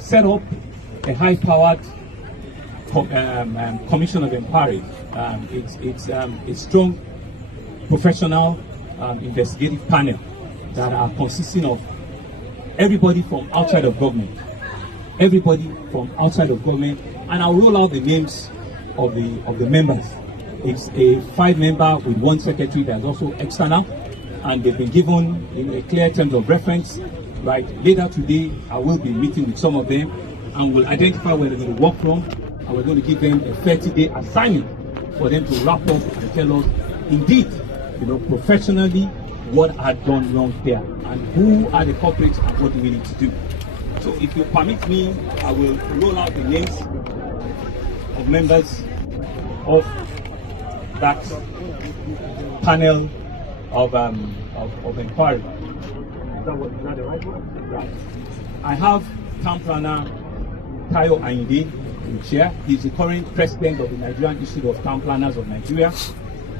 set up a high-powered commission of inquiry. It's a strong professional investigative panel that are consisting of everybody from outside of government. Everybody from outside of government, and I'll roll out the names of the members. It's a 5-member with 1 secretary that's also external, and they've been given a clear terms of reference. Right, later today, I will be meeting with some of them, and we'll identify where they're going to work from, and we're going to give them a 30-day assignment for them to wrap up and tell us, indeed, professionally, what had gone wrong here, and who are the culprits, and what do we need to do. So if you permit me, I will roll out the names of members of that panel of inquiry. Is that the right one? Right. I have Town Planner Tayo Ayinde, the chair. He's the current president of the Nigerian Institute of Town Planners of Nigeria.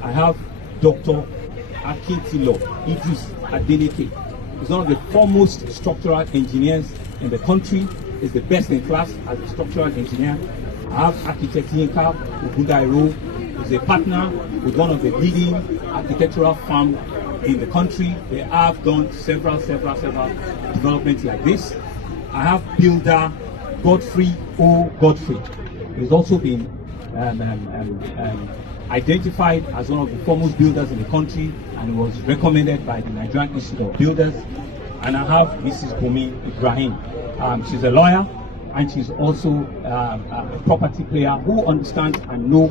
I have Dr. Akintilo Idris Adeleke. He's one of the foremost structural engineers in the country. He's the best in class as a structural engineer. I have architect Yinka Ogundairo. He's a partner with one of the leading architectural firms in the country. They have done several developments like this. I have builder Godfrey O. Godfrey. He's also been identified as one of the foremost builders in the country, and was recommended by the Nigerian Institute of Builders. And I have Mrs. Bumi Ibrahim. She's a lawyer, and she's also a property player who understands and knows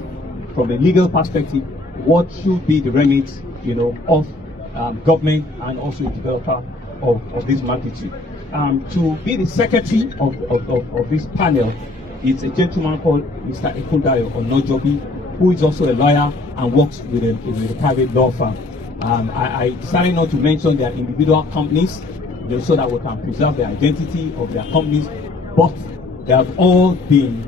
from a legal perspective what should be the remit, of government and also a developer of this magnitude. To be the secretary of this panel is a gentleman called Mr. Ekundayo Onojobi, who is also a lawyer and works with a private law firm. I decided not to mention their individual companies, so that we can preserve the identity of their companies, but they have all been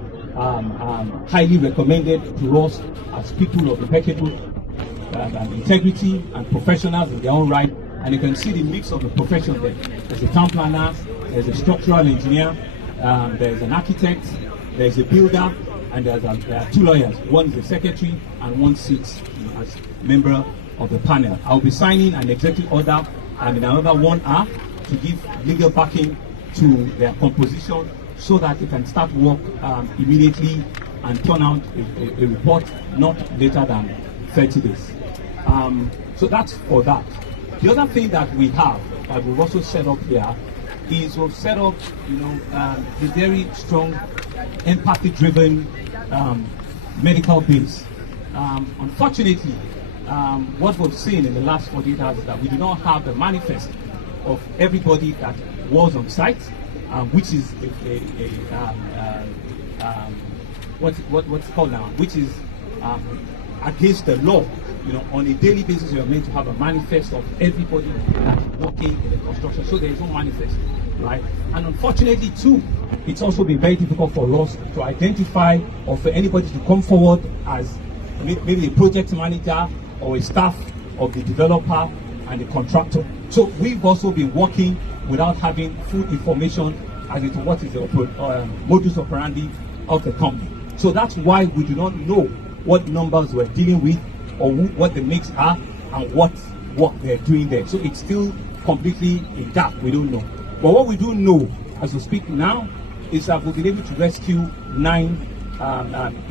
highly recommended to us as people of impeccable integrity and professionals in their own right. And you can see the mix of the profession there. There's a town planner, there's a structural engineer, there's an architect, there's a builder, and there are 2 lawyers. One is the secretary, and one sits as member of the panel. I'll be signing an executive order and in another 1 hour to give legal backing to their composition, so that they can start work immediately and turn out a report not later than 30 days. So that's for that. The other thing that we have, that we've also set up here, is we've set up, a very strong, empathy-driven medical base. Unfortunately, what we've seen in the last 48 hours is that we do not have the manifest of everybody that was on site, which is what's called now, which is against the law. On a daily basis, you are meant to have a manifest of everybody that's working in the construction. So there is no manifest, right? And unfortunately, too, it's also been very difficult for us to identify, or for anybody to come forward as maybe a project manager or a staff of the developer and the contractor. So we've also been working without having full information as to what is the modus operandi of the company. So that's why we do not know what numbers we're dealing with, or what the mix are, and what work they're doing there. So it's still completely a gap. We don't know. But what we do know as we speak now is that we've been able to rescue 9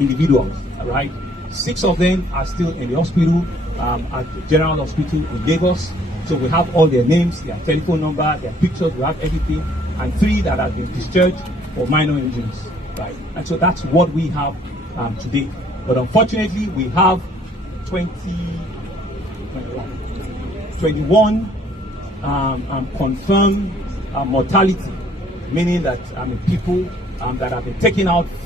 individuals, right? 6 of them are still in the hospital, at the General Hospital in Lagos. So we have all their names, their telephone number, their pictures, we have everything. And 3 that have been discharged for minor injuries, right? And so that's what we have today. But unfortunately, we have 21 confirmed mortality, meaning that people that have been taken out